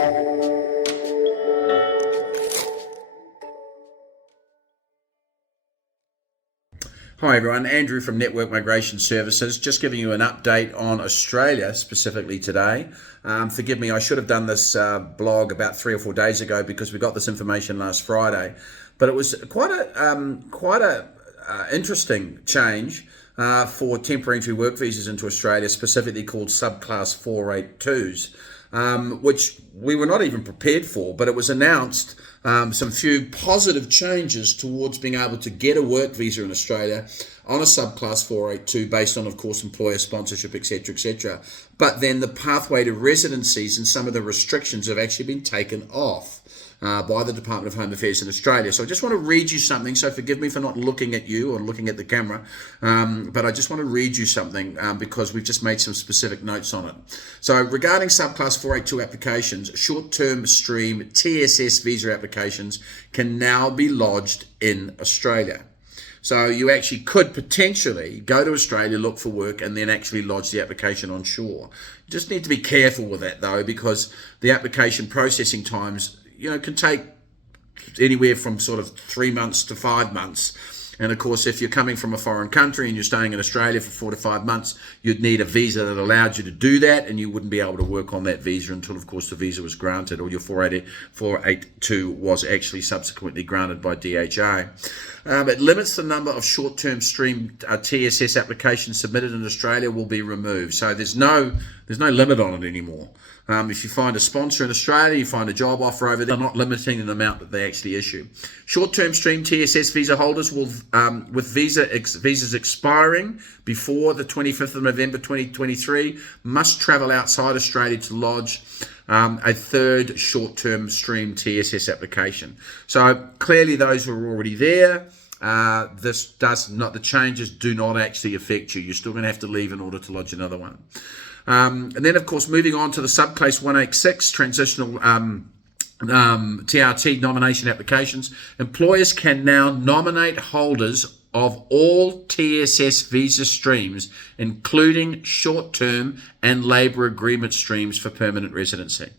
Hi everyone, Andrew from Network Migration Services, just giving you an update on Australia specifically today. Forgive me, I should have done this blog about 3 or 4 days ago because we got this information last Friday, but it was quite a interesting change for temporary entry work visas into Australia, specifically called Subclass 482s. Which we were not even prepared for, but it was announced some few positive changes towards being able to get a work visa in Australia on a subclass 482 based on, of course, employer sponsorship, etc., etc. But then the pathway to residencies and some of the restrictions have actually been taken off by the Department of Home Affairs in Australia. So I just want to read you something, so forgive me for not looking at you or looking at the camera, but I just want to read you something because we've just made some specific notes on it. So regarding subclass 482 applications, short-term stream TSS visa applications can now be lodged in Australia. So you actually could potentially go to Australia, look for work, and then actually lodge the application on shore. You just need to be careful with that though, because the application processing times can take anywhere from sort of 3 months to 5 months. And of course, if you're coming from a foreign country and you're staying in Australia for 4 to 5 months, you'd need a visa that allowed you to do that, and you wouldn't be able to work on that visa until, of course, the visa was granted, or your 482 was actually subsequently granted by DHA. It limits the number of short-term stream TSS applications submitted in Australia will be removed. So there's no limit on it anymore. If you find a sponsor in Australia, you find a job offer over there, they're not limiting the amount that they actually issue. Short-term stream TSS visa holders will, with visas expiring before the 25th of November 2023, must travel outside Australia to lodge a third short-term stream TSS application. So clearly those who are already there, the changes do not actually affect you. You're still going to have to leave in order to lodge another one. And then, of course, moving on to the subclass 186 transitional TRT nomination applications, employers can now nominate holders of all TSS visa streams, including short-term and labour agreement streams for permanent residency.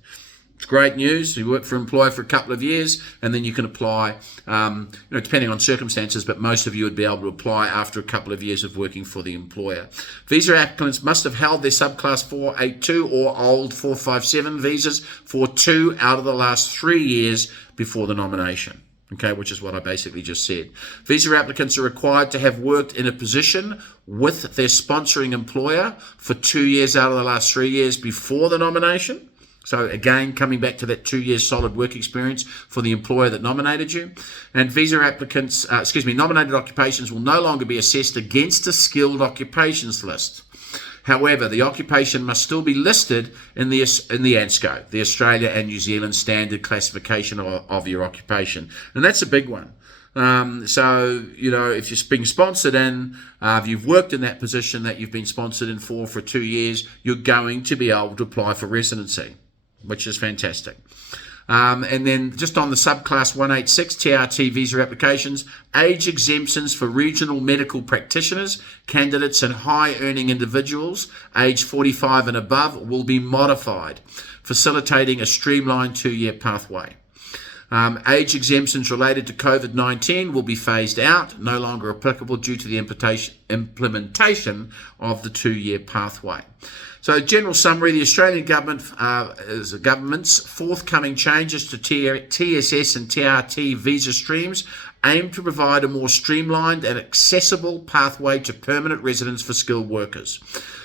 It's great news. You work for an employer for a couple of years, and then you can apply, depending on circumstances, but most of you would be able to apply after a couple of years of working for the employer. Visa applicants must have held their subclass 482 or old 457 visas for 2 out of the last 3 years before the nomination. Okay, which is what I basically just said. Visa applicants are required to have worked in a position with their sponsoring employer for 2 years out of the last 3 years before the nomination. So again, coming back to that 2 years solid work experience for the employer that nominated you. And visa applicants, nominated occupations will no longer be assessed against a skilled occupations list. However, the occupation must still be listed in the ANSCO, the Australia and New Zealand standard classification of your occupation. And that's a big one. So, if you're being sponsored in, if you've worked in that position that you've been sponsored in for 2 years, you're going to be able to apply for residency, which is fantastic. And then just on the subclass 186 TRT visa applications, age exemptions for regional medical practitioners, candidates and high-earning individuals aged 45 and above will be modified, facilitating a streamlined 2-year pathway. Age exemptions related to COVID-19 will be phased out, no longer applicable due to the implementation of the 2-year pathway. So, general summary, the Australian government's forthcoming changes to TSS and TRT visa streams aim to provide a more streamlined and accessible pathway to permanent residence for skilled workers.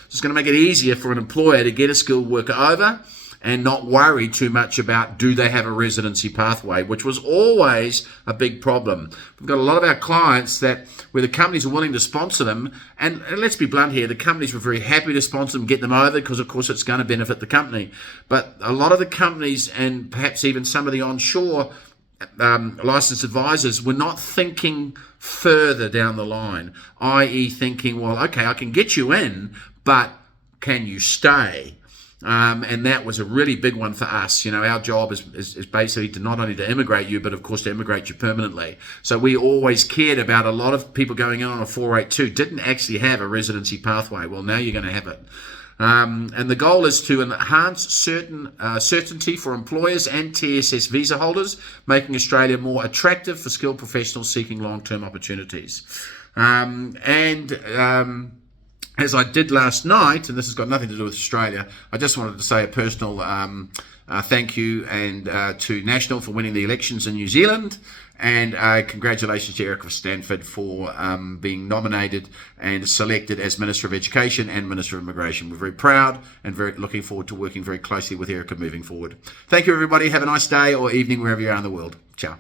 It's going to make it easier for an employer to get a skilled worker over and not worry too much about do they have a residency pathway, which was always a big problem. We've got a lot of our clients where the companies are willing to sponsor them, and let's be blunt here, the companies were very happy to sponsor them, get them over, because of course it's going to benefit the company. But a lot of the companies, and perhaps even some of the onshore licensed advisors, were not thinking further down the line, i.e. thinking, well, okay, I can get you in, but can you stay? And that was a really big one for us. Our job is basically to not only to immigrate you, but of course to immigrate you permanently. So we always cared about a lot of people going in on a 482 didn't actually have a residency pathway. Well, now you're going to have it. And the goal is to enhance certainty for employers and TSS visa holders, making Australia more attractive for skilled professionals seeking long-term opportunities. As I did last night, and this has got nothing to do with Australia, I just wanted to say a personal thank you and to National for winning the elections in New Zealand, and congratulations to Erica Stanford for being nominated and selected as Minister of Education and Minister of Immigration. We're very proud and very looking forward to working very closely with Erica moving forward. Thank you, everybody. Have a nice day or evening wherever you are in the world. Ciao.